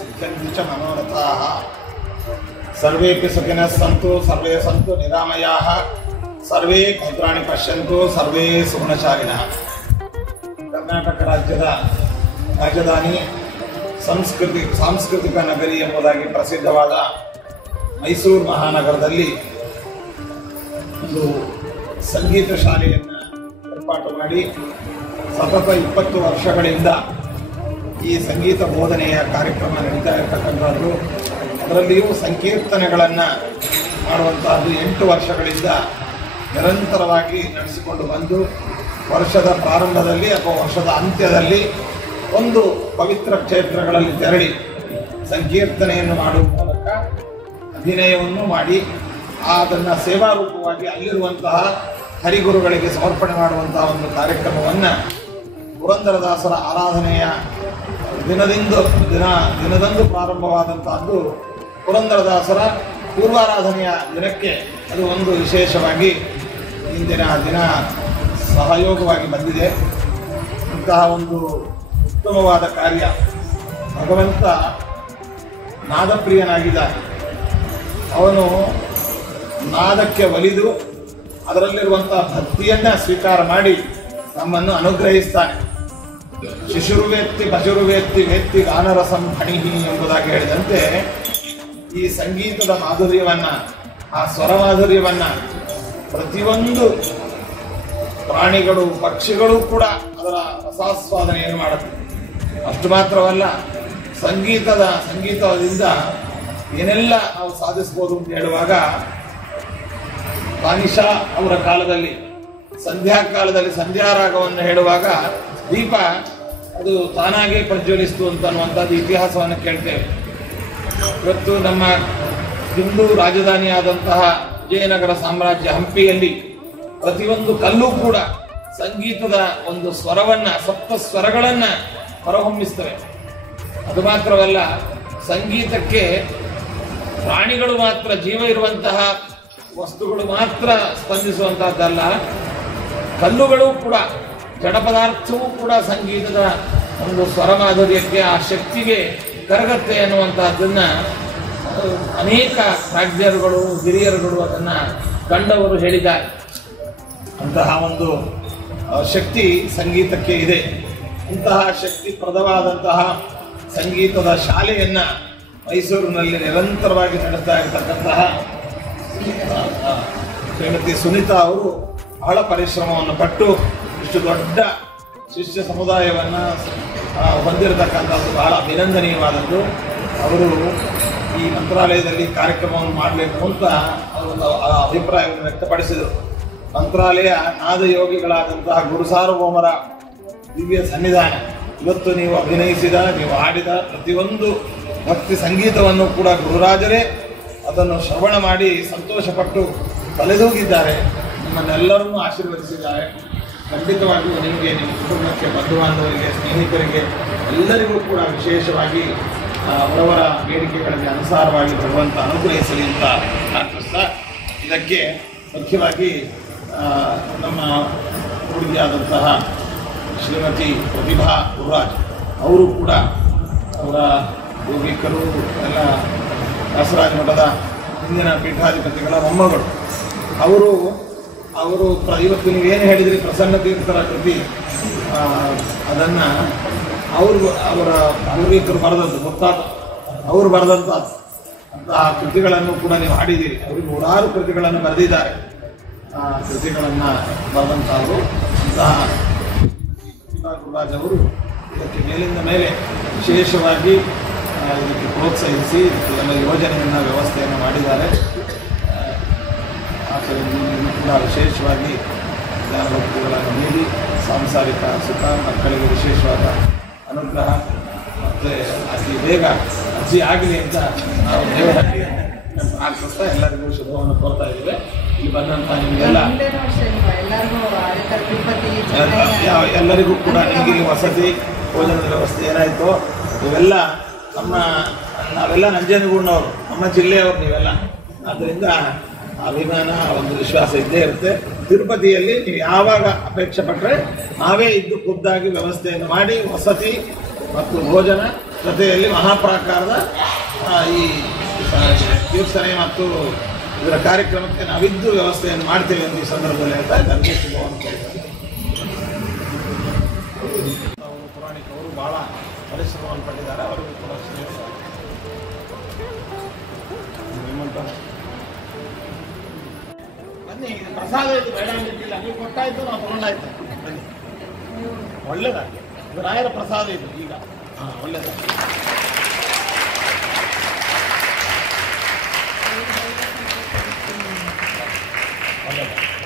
ಸಿದ್ಧಂತಿ ಚ ಮನೋರಥಾಃ ಸರ್ವೇಪಿ ಸುಖಿನಃ ಸಂತು ಸರ್ವೇ ಸಂತು ನಿರಾಮಯಾಃ ಸರ್ವೇ ಭದ್ರಾಣಿ ಪಶ್ಯಂತು ಸರ್ವೇ ಸುಗುಣಶಾಲಿನಃ. ಕರ್ನಾಟಕ ರಾಜ್ಯದ ರಾಜಧಾನಿ ಸಾಂಸ್ಕೃತಿಕ ನಗರಿ ಎಂಬುದಾಗಿ ಪ್ರಸಿದ್ಧವಾದ ಮೈಸೂರು ಮಹಾನಗರದಲ್ಲಿ ಒಂದು ಸಂಗೀತ ಶಾಲೆಯನ್ನು ಏರ್ಪಾಟು ಮಾಡಿ ಸತತ 20 ವರ್ಷಗಳಿಂದ ಈ ಸಂಗೀತ ಬೋಧನೆಯ ಕಾರ್ಯಕ್ರಮ ನಡೀತಾ ಇರತಕ್ಕಂಥದ್ದು. ಅದರಲ್ಲಿಯೂ ಸಂಕೀರ್ತನೆಗಳನ್ನು ಮಾಡುವಂತಹದ್ದು 8 ವರ್ಷಗಳಿಂದ ನಿರಂತರವಾಗಿ ನಡೆಸಿಕೊಂಡು ಬಂದು ವರ್ಷದ ಪ್ರಾರಂಭದಲ್ಲಿ ಅಥವಾ ವರ್ಷದ ಅಂತ್ಯದಲ್ಲಿ ಒಂದು ಪವಿತ್ರ ಕ್ಷೇತ್ರಗಳಲ್ಲಿ ತೆರಳಿ ಸಂಕೀರ್ತನೆಯನ್ನು ಮಾಡುವ ಮೂಲಕ ಅಭಿನಯವನ್ನು ಮಾಡಿ ಅದನ್ನು ಸೇವಾರೂಪವಾಗಿ ಅಲ್ಲಿರುವಂತಹ ಹರಿಗುರುಗಳಿಗೆ ಸಮರ್ಪಣೆ ಮಾಡುವಂತಹ ಒಂದು ಕಾರ್ಯಕ್ರಮವನ್ನು ಪುರಂದರದಾಸರ ಆರಾಧನೆಯ ದಿನದಂದು ಪ್ರಾರಂಭವಾದಂತಹದ್ದು ಪುರಂದರದಾಸರ ಪೂರ್ವಾರಾಧನೆಯ ದಿನಕ್ಕೆ ಅದು ಒಂದು ವಿಶೇಷವಾಗಿ ಇಂದಿನ ದಿನ ಸಹಯೋಗವಾಗಿ ಬಂದಿದೆ. ಇಂತಹ ಒಂದು ಉತ್ತಮವಾದ ಕಾರ್ಯ. ಭಗವಂತ ನಾದಪ್ರಿಯನಾಗಿದ್ದಾನೆ. ಅವನು ನಾದಕ್ಕೆ ಒಲಿದು ಅದರಲ್ಲಿರುವಂತಹ ಭಕ್ತಿಯನ್ನ ಸ್ವೀಕಾರ ಮಾಡಿ ನಮ್ಮನ್ನು ಅನುಗ್ರಹಿಸ್ತಾನೆ. ಶಿಶುರುವೇತ್ತಿ ಭಜುರುವೇತ್ತಿ ವೇತ್ತಿ ಗಾನರಸಂ ಫಣಿಹಿ ಎಂಬುದಾಗಿ ಹೇಳಿದಂತೆ ಈ ಸಂಗೀತದ ಮಾಧುರ್ಯವನ್ನ, ಆ ಸ್ವರ ಮಾಧುರ್ಯವನ್ನ ಪ್ರತಿಯೊಂದು ಪ್ರಾಣಿಗಳು ಪಕ್ಷಿಗಳು ಕೂಡ ಅದರ ರಸಾಸ್ವಾದನೆಯನ್ನು ಮಾಡುತ್ತೆ. ಅಷ್ಟು ಮಾತ್ರವಲ್ಲ, ಸಂಗೀತದಿಂದ ಏನೆಲ್ಲ ನಾವು ಸಾಧಿಸಬಹುದು ಅಂತ ಹೇಳುವಾಗ, ಬಾನಿಶಾ ಅವರ ಕಾಲದಲ್ಲಿ ಸಂಧ್ಯಾಕಾಲದಲ್ಲಿ ಸಂಧ್ಯಾರಾಗವನ್ನು ಹೇಳುವಾಗ ದೀಪ ಅದು ತಾನಾಗೇ ಪ್ರಜ್ವಲಿಸ್ತು ಅಂತನ್ನುವಂಥದ್ದು ಇತಿಹಾಸವನ್ನು ಕೇಳ್ತೇವೆ. ಇವತ್ತು ನಮ್ಮ ಹಿಂದೂ ರಾಜಧಾನಿಯಾದಂತಹ ವಿಜಯನಗರ ಸಾಮ್ರಾಜ್ಯ ಹಂಪಿಯಲ್ಲಿ ಪ್ರತಿಯೊಂದು ಕಲ್ಲೂ ಕೂಡ ಸಂಗೀತದ ಒಂದು ಸ್ವರವನ್ನ, ಸಪ್ತ ಸ್ವರಗಳನ್ನ ಹೊರಹೊಮ್ಮಿಸ್ತವೆ. ಅದು ಮಾತ್ರವಲ್ಲ, ಸಂಗೀತಕ್ಕೆ ಪ್ರಾಣಿಗಳು ಮಾತ್ರ, ಜೀವ ಇರುವಂತಹ ವಸ್ತುಗಳು ಮಾತ್ರ ಸ್ಪಂದಿಸುವಂತಹದ್ದಲ್ಲ, ಕಲ್ಲುಗಳು ಕೂಡ, ಜಡ ಪದಾರ್ಥವೂ ಕೂಡ ಸಂಗೀತದ ಒಂದು ಸ್ವರ ಮಾಧುರ್ಯಕ್ಕೆ, ಆ ಶಕ್ತಿಗೆ ಕರಗತ್ತೆ ಅನ್ನುವಂತಹದ್ದನ್ನ ಅನೇಕ ಪ್ರಾಜ್ಞರುಗಳು, ಹಿರಿಯರುಗಳು ಅದನ್ನ ಕಂಡವರು ಹೇಳಿದ್ದಾರೆ. ಅಂತಹ ಒಂದು ಶಕ್ತಿ ಸಂಗೀತಕ್ಕೆ ಇದೆ. ಇಂತಹ ಶಕ್ತಿಪ್ರದವಾದಂತಹ ಸಂಗೀತದ ಶಾಲೆಯನ್ನ ಮೈಸೂರಿನಲ್ಲಿ ನಿರಂತರವಾಗಿ ನಡೆಸ್ತಾ ಇರತಕ್ಕಂತಹ ಶ್ರೀಮತಿ ಸುನೀತಾ ಅವರು ಬಹಳ ಪರಿಶ್ರಮವನ್ನು ಪಟ್ಟು ಇಷ್ಟು ದೊಡ್ಡ ಶಿಷ್ಯ ಸಮುದಾಯವನ್ನ ಹೊಂದಿರತಕ್ಕಂಥದ್ದು ಬಹಳ ಅಭಿನಂದನೀಯವಾದದ್ದು. ಅವರು ಈ ಮಂತ್ರಾಲಯದಲ್ಲಿ ಕಾರ್ಯಕ್ರಮವನ್ನು ಮಾಡಬೇಕು ಅಂತ ಒಂದು ಅಭಿಪ್ರಾಯವನ್ನು ವ್ಯಕ್ತಪಡಿಸಿದರು. ಮಂತ್ರಾಲಯ ನಾದಯೋಗಿಗಳಾದಂತಹ ಗುರು ಸಾರ್ವಭೌಮರ ದಿವ್ಯ ಸನ್ನಿಧಾನ. ಇವತ್ತು ನೀವು ಅಭಿನಯಿಸಿದ, ನೀವು ಹಾಡಿದ ಪ್ರತಿಯೊಂದು ಭಕ್ತಿ ಸಂಗೀತವನ್ನು ಕೂಡ ಗುರುರಾಜರೇ ಅದನ್ನು ಶ್ರವಣ ಮಾಡಿ ಸಂತೋಷಪಟ್ಟು ತಲೆದೂಗಿದ್ದಾರೆ. ನಿಮ್ಮನ್ನೆಲ್ಲರನ್ನೂ ಆಶೀರ್ವದಿಸಿದ್ದಾರೆ. ಖಂಡಿತವಾಗಿಯೂ ನಿಮಗೆ, ನಿಮ್ಮ ಕುಟುಂಬಕ್ಕೆ, ಬಂಧು ಬಾಂಧವರಿಗೆ, ಸ್ನೇಹಿತರಿಗೆ ಎಲ್ಲರಿಗೂ ಕೂಡ ವಿಶೇಷವಾಗಿ ಅವರವರ ಬೇಡಿಕೆಗಳಿಗೆ ಅನುಸಾರವಾಗಿ ಭಗವಂತ ಅನುಗ್ರಹಿಸಲಿ ಅಂತ ಪ್ರಾರ್ಥಿಸ್ತಾ, ಇದಕ್ಕೆ ಮುಖ್ಯವಾಗಿ ನಮ್ಮ ಹುಡುಗಿಯಾದಂತಹ ಶ್ರೀಮತಿ ಪ್ರತಿಭಾ ಗುರುರಾಜ್ ಅವರು ಕೂಡ, ಅವರ ಯೋಗಿಕರು ಎಲ್ಲ ದಾಸರಾಜ ಮಠದ ಹಿಂದಿನ ಪೀಠಾಧಿಪತಿಗಳ ಮೊಮ್ಮಗಳು. ಅವರು ಇವತ್ತು ನೀವೇನು ಹೇಳಿದ್ರಿ ಪ್ರಸನ್ನ ತೀರ್ಥರ ಕೃತಿ, ಅದನ್ನು ಅವರ ಪೂರ್ವಿಕರು ಬರೆದದ್ದು, ಮುತ್ತಾತ ಅವರು ಬರೆದಂಥ ಅಂತಹ ಕೃತಿಗಳನ್ನು ಕೂಡ ನೀವು ಹಾಡಿದ್ದೀರಿ. ಅವರು 100 ಕೃತಿಗಳನ್ನು ಬರೆದಿದ್ದಾರೆ. ಆ ಕೃತಿಗಳನ್ನು ಬರೆದಂಥವರು ಅಂತಹ ಪ್ರತಿಭಾ ಗುರುರಾಜ್ ಅವರು ಇದಕ್ಕೆ ಮೇಲಿಂದ ಮೇಲೆ ವಿಶೇಷವಾಗಿ ಇದಕ್ಕೆ ಪ್ರೋತ್ಸಾಹಿಸಿ ಇದಕ್ಕೆಲ್ಲ ಯೋಜನೆಯನ್ನು, ವ್ಯವಸ್ಥೆಯನ್ನು ಮಾಡಿದ್ದಾರೆ. ಆಚರಣೆ ಕೂಡ ವಿಶೇಷವಾಗಿ ಜ್ಞಾನಭಕ್ತಿಗಳನ್ನು ನೀಡಿ ಸಾಂಸಾರಿಕ ಸುಖ, ಮಕ್ಕಳಿಗೆ ವಿಶೇಷವಾದ ಅನುಗ್ರಹ ಮತ್ತು ಅತಿ ಬೇಗ ಅಜ್ಜಿ ಆಗಲಿ ಅಂತ ನಾವು ದೇವರಲ್ಲಿ ಪ್ರಾರ್ಥಿಸ್ತಾ ಎಲ್ಲರಿಗೂ ಶುಭವನ್ನು ಕೋರ್ತಾ ಇದ್ದೇವೆ. ಇಲ್ಲಿ ಬಂದಂಥ ನಿಮಗೆಲ್ಲ ಎಲ್ಲರಿಗೂ ಕೂಡ ನಿಮಗೆ ವಸತಿ, ಭೋಜನದ ವ್ಯವಸ್ಥೆ ಏನಾಯಿತು ಇವೆಲ್ಲ ನಾವೆಲ್ಲ ನಂಜನಗೂಡಿನವರು, ನಮ್ಮ ಜಿಲ್ಲೆಯವರು ನೀವೆಲ್ಲ. ಆದ್ದರಿಂದ ಅಭಿಮಾನ, ಒಂದು ವಿಶ್ವಾಸ ಇದ್ದೇ ಇರುತ್ತೆ. ತಿರುಪತಿಯಲ್ಲಿ ನೀವು ಯಾವಾಗ ಅಪೇಕ್ಷೆ ಪಟ್ಟರೆ ನಾವೇ ಇದ್ದು ಖುದ್ದಾಗಿ ವ್ಯವಸ್ಥೆಯನ್ನು ಮಾಡಿ ವಸತಿ ಮತ್ತು ಭೋಜನ ಜೊತೆಯಲ್ಲಿ ಮಹಾಪ್ರಾಕಾರದ ಈ ಕೀರ್ತನೆ ಮತ್ತು ಇದರ ಕಾರ್ಯಕ್ರಮಕ್ಕೆ ನಾವಿದ್ದು ವ್ಯವಸ್ಥೆಯನ್ನು ಮಾಡ್ತೇವೆ ಅಂತ ಈ ಸಂದರ್ಭದಲ್ಲಿ ಹೇಳ್ತಾ ನನಗೆ ಶುಭವನ್ನು ಕೊಡ್ತಾರೆ. ಅವರು ಪುರಾಣಿಕವರು ಬಹಳ ಪರಿಶ್ರಮವನ್ನು ಪಟ್ಟಿದ್ದಾರೆ. ಅವರಿಗೂ ಕೂಡ ಬನ್ನಿ, ಪ್ರಸಾದ ಇದು ಬೇಡ ಅಂತಿಲ್ಲ, ನೀವು ಕೊಟ್ಟಾಯ್ತು, ನಾವು ತಗೊಂಡಾಯ್ತು. ಬನ್ನಿ, ಒಳ್ಳೇದಾಗಿ ಇದು ರಾಯರ ಪ್ರಸಾದ ಇದು ಈಗ. ಒಳ್ಳೇದಾಗಿ ಒಳ್ಳೇದಾಗಿ